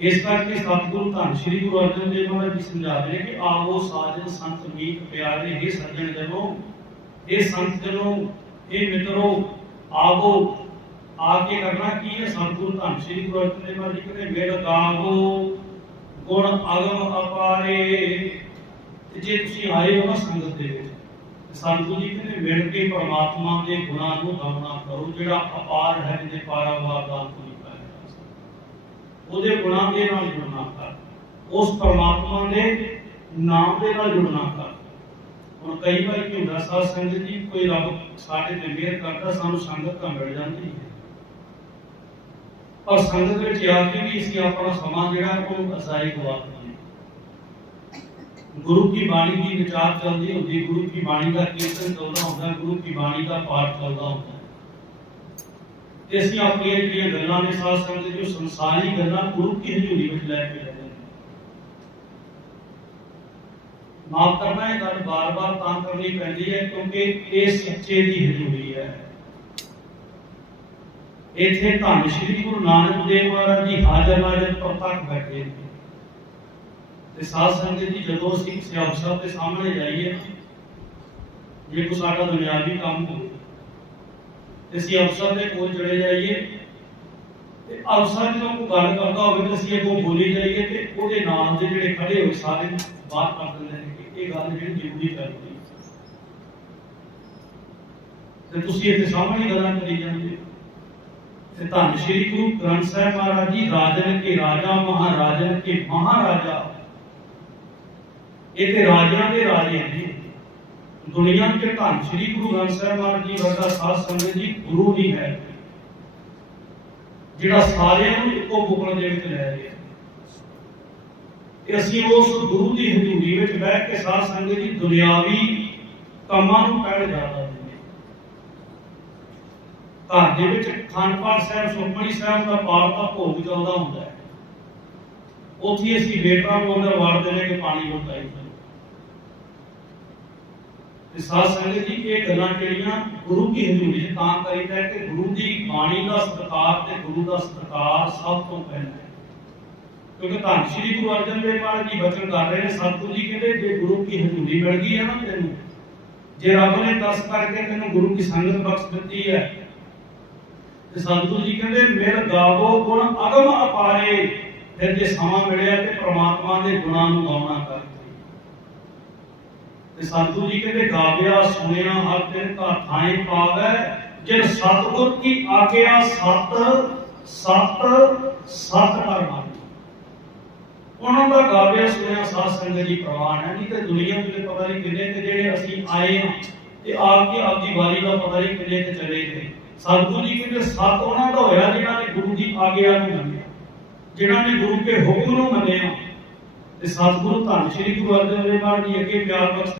ਇਸ ਕਰਕੇ ਸਤਿਗੁਰੂ ਧੰਨ ਸ਼੍ਰੀ ਗੁਰੂ ਅਰਜਨ ਦੇਵ ਮਹਾਰਾਜ ਜੀ ਸਮਝਾਦੇ ਨੇ ਕਿ ਆਵੋ ਸਾਜਨ ਸੰਤ ਮੀਤ ਪਿਆਰੇ ਇਹ ਸੱਜਣ ਜਨੋ ਇਹ ਸੰਤ ਜਨੋ ਇਹ ਮਿੱਤਰੋ, ਆਵੋ, ਆ ਕੇ ਕਰਨਾ ਕੀ ਹੈ? ਸਤਿਗੁਰੂ ਧੰਨ ਸ਼੍ਰੀ ਗੁਰੂ ਅਰਜਨ ਦੇਵ ਮਹਾਰਾਜ ਜੀ ਕਹਿੰਦੇ ਮੇਰ ਗਾਵੋ, ਗੁਣ ਅਗਮ ਅਪਾਰੇ। ਜੇ ਤੁਸੀਂ ਆਏ ਹੋ ਨਾ ਸੰਗਤ ਦੇ ਵਿੱਚ ਸਤਿਗੁਰੂ ਜੀ ਕਹਿੰਦੇ, ਮਿਲ ਕੇ ਪਰਮਾਤਮਾ ਦੇ ਗੁਣਾਂ ਨੂੰ ਗਾਉਣਾ ਕਰੋ, ਜਿਹੜਾ ਅਪਾਰ ਹੈ, ਜਿਹਦੇ ਪਾਰਾਵਾਰ ਦਾ ਅੰਤ ਨਹੀਂ ਪਾਇਆ ਜਾ ਸਕਦਾ ਉਹਦੇ ਗੁਣਾਂ ਦੇ ਨਾਲ ਜੁੜਨਾ ਕਰ। ਉਸ ਪਰਮਾਤਮਾ ਦੇ ਨਾਮ ਦੇ ਨਾਲ ਜੁੜਨਾ ਕਰ। ਹੁਣ ਕਈ ਵਾਰ ਕੀ ਹੁੰਦਾ, ਸਾਧ ਸੰਗਤ ਜੀ, ਕੋਈ ਰੱਬ ਸਾਡੇ ਤੇ ਮਿਹਰ ਕਰਦਾ, ਸਾਨੂੰ ਸੰਗਤ ਤਾਂ ਮਿਲ ਜਾਂਦੀ ਹੈ। ਪਰ ਸੰਗਤ ਵਿੱਚ ਆ ਕੇ ਵੀ ਅਸੀਂ ਆਪਣਾ ਸਮਾਂ ਜਿਹੜਾ, ਉਹ ਅਸਾਈ ਗਵਾ ਗੁਰੂ ਕੀ ਬਾਣੀ ਦੀ ਵਿਚਾਰ ਚੱਲਦੀ ਹੁੰਦੀ, ਗੁਰੂ ਕੀ ਬਾਣੀ ਦਾ ਕੀਰਤਨ ਚੱਲਦਾ ਹੁੰਦਾ, ਗੁਰੂ ਕੀ ਬਾਣੀ ਦਾ ਪਾਠ ਚੱਲਦਾ ਹੁੰਦਾ। ਤੇ ਅਸੀਂ ਆਪਣੀਆਂ ਜਿਹੜੀਆਂ ਗੱਲਾਂ ਨੇ ਸਾਧ ਸੰਗਤ ਜੋ ਸੰਸਾਰੀ ਗੱਲਾਂ ਗੁਰੂ ਕੀ ਹਜ਼ੂਰੀ ਵਿੱਚ ਲੈ ਕੇ ਜਾਂਦੇ ਹਾਂ ਮਾਫ ਕਰਨਾ ਇਹ ਗੱਲ ਬਾਰ-ਬਾਰ ਤਾਂ ਕਰਨੀ ਪੈਂਦੀ ਹੈ ਕਿਉਂਕਿ ਇਹ ਸੱਚੇ ਦੀ ਹਜ਼ੂਰੀ ਹੈ ਇੱਥੇ ਧੰਨ ਸ਼੍ਰੀ ਗੁਰੂ ਨਾਨਕ ਦੇਵ ਮਹਾਰਾਜ ਜੀ ਹਾਜ਼ਰ ਨਾਜ਼ਰ ਪ੍ਰਤੱਖ ਬੈਠੇ ਨੇ ਤੇ ਸਾਧ ਸੰਗਤ ਜੀ ਜਦੋਂ ਅਸੀਂ ਕਿਸੇ ਅਫਸਰ ਦੇ ਸਾਹਮਣੇ ਜਾਈਏ ਜੇ ਕੋ ਸਾਡਾ ਦੁਨਿਆਵੀ ਕੰਮ ਹੋਵੇ ਤੇ ਅਸੀਂ ਅਫਸਰ ਦੇ ਕੋਲ ਚਲੇ ਜਾਈਏ ਤੇ ਅਫਸਰ ਜਦੋਂ ਕੋਈ ਗੱਲ ਕਰਦਾ ਹੋਵੇ ਤੇ ਅਸੀਂ ਅੱਗੋਂ ਬੋਲੀ ਜਾਈਏ ਤੇ ਉਹਦੇ ਨਾਲ ਦੇ ਜਿਹੜੇ ਖੜੇ ਹੋਏ ਸਾਰੇ ਬਾਤ ਕਰ ਦਿੰਦੇ ਨੇ ਕਿ ਇਹ ਗੱਲ ਜਿਹੜੀ ਜ਼ਰੂਰੀ ਕਰਦੀ ਤੇ ਤੁਸੀਂ ਇੱਥੇ ਸਾਹਮਣੇ ਗੱਲਾਂ ਕਰੀ ਜਾਂਦੇ ਹੋ ਤੇ ਧੰਨ ਸ਼੍ਰੀ ਗੁਰੂ ਗ੍ਰੰਥ ਸਾਹਿਬ ਮਹਾਰਾਜ ਜੀ ਰਾਜਨ ਕੇ ਰਾਜਾ ਮਹਾਰਾਜਨ ਕੇ ਮਹਾਰਾਜਾ ਇਹ ਤੇ ਰਾਜਿਆਂ ਦੇ ਰਾਜੇ ਨੇ ਦੁਨੀਆ ਦੇ ਧੰਨ ਸ਼੍ਰੀ ਗੁਰੂ ਗ੍ਰੰਥ ਸਾਹਿਬ ਮਹਾਰਾਜ ਜੀ ਵਰਗਾ ਸਾਧ ਸੰਗਤ ਜੀ? ਗੁਰੂ ਨਹੀਂ ਹੈ। ਜਿਹੜਾ ਸਾਰਿਆਂ ਨੂੰ ਇੱਕੋ ਬੁਕਲ ਦੇ ਵਿੱਚ ਲੈ ਰਿਹਾ ਤੇ ਅਸੀਂ ਉਸ ਗੁਰੂ ਦੀ ਹਜ਼ੂਰੀ ਵਿੱਚ ਬਹਿ ਕੇ ਸਾਧ ਸੰਗਤ ਜੀ ਦੁਨਿਆਵੀ ਕੰਮਾਂ ਨੂੰ ਪਹਿਲ ਜ਼ਿਆਦਾ ਦਿੰਦੇ ਘਰ ਦੇ ਵਿੱਚ ਖੰਡ ਸਾਹਿਬ, ਸੁਖਮਨੀ ਸਾਹਿਬ ਦਾ ਪਾਠ ਦਾ ਭੋਗ ਚੱਲਦਾ ਹੁੰਦਾ ਹੈ। ਉੱਥੇ ਅਸੀਂ ਵੇਟਰਾਂ ਨੂੰ ਅੰਦਰ ਵਾੜਦੇ ਨੇ ਕਿ ਪਾਣੀ ਮੁਕਾਈ ਤੇ ਸਾਧ ਸੰਗਤ ਜੀ, ਇਹ ਗੱਲਾਂ ਜਿਹੜੀਆਂ ਗੁਰੂ ਕੀ ਹਜ਼ੂਰੀ 'ਚ ਤਾਂ ਕਰੀਦਾ ਹੈ ਕਿ ਗੁਰੂ ਦੀ ਬਾਣੀ ਦਾ ਸਤਿਕਾਰ ਤੇ ਗੁਰੂ ਦਾ ਸਤਿਕਾਰ ਸਭ ਤੋਂ ਪਹਿਲਾਂ ਕਿਉਂਕਿ ਧੰਨ ਸ਼੍ਰੀ ਗੁਰੂ ਅਰਜਨ ਦੇਵ ਮਹਾਰਾਜ ਜੀ ਬਚਨ ਕਰ ਰਹੇ ਨੇ ਸਤਿਗੁਰੂ ਜੀ ਕਹਿੰਦੇ, ਜੇ ਗੁਰੂ ਕੀ ਹਜ਼ੂਰੀ ਮਿਲ ਗਈ ਹੈ ਨਾ ਤੈਨੂੰ, ਜੇ ਰੱਬ ਨੇ ਦਸ ਕਰਕੇ ਤੈਨੂੰ ਗੁਰੂ ਕੀ ਸੰਗਤ ਬਖਸ਼ ਦਿੱਤੀ ਹੈ, ਤੇ ਸਤਿਗੁਰੂ ਜੀ ਕਹਿੰਦੇ, ਮਿਲ ਗਾਵੋ ਗੁਣ ਅਗਮ ਅਪਾਰੇ, ਫਿਰ ਜੇ ਸਮਾਂ ਮਿਲਿਆ ਤੇ ਪ੍ਰਮਾਤਮਾ ਦੇ ਗੁਣਾਂ ਨੂੰ ਗਾਉਣਾ ਕਰ ਤੇ ਸਤਿਗੁਰੂ ਜੀ ਕਹਿੰਦੇ ਗਾਵਿਆ ਸੁਣਿਆ, ਹਰ ਦਿਨ ਘਰ ਥਾਏ ਪਾਵੈ। ਜਿਨ ਸਤਿਗੁਰ ਕੀ ਆਗਿਆ, ਸਤ ਸਤ ਸਤ ਕਰ ਉਹਨਾਂ ਦਾ ਗਾਵਿਆ ਸੁਣਿਆ, ਸਾਧ ਸੰਗਤ ਜੀ ਪ੍ਰਵਾਨ ਹੈ। ਨਹੀਂ ਤੇ ਦੁਨੀਆ ਵਿੱਚ ਪਤਾ ਨਹੀਂ ਕਿੰਨੇ ਤੇ ਜਿਹੜੇ ਅਸੀਂ ਆਏ ਹਾਂ ਤੇ ਆਪ ਕੀ ਆਪਦੀ ਵਾਰੀ ਦਾ ਪਤਾ ਨਹੀਂ ਕਿੰਨੇ ਤੇ ਚਲੇ ਗਏ। ਸਤਿਗੁਰੂ ਜੀ ਕਹਿੰਦੇ ਸਤ ਉਹਨਾਂ ਦਾ ਹੋਇਆ ਜਿਨ੍ਹਾਂ ਨੇ ਗੁਰੂ ਦੀ ਆਗਿਆ ਨੂੰ ਮੰਨਿਆ। ਜਿਨ੍ਹਾਂ ਨੇ ਗੁਰੂ ਕੇ ਹੁਕਮ ਨੂੰ ਮੰਨਿਆ। ਤੇ ਸਤਿਗੁਰੂ ਧੰਨ ਸ਼੍ਰੀ ਗੁਰੂ ਅਰਜਨ ਦੇਵ ਜੀ ਅੱਗੇ ਪਿਆਰ ਬਖਸ਼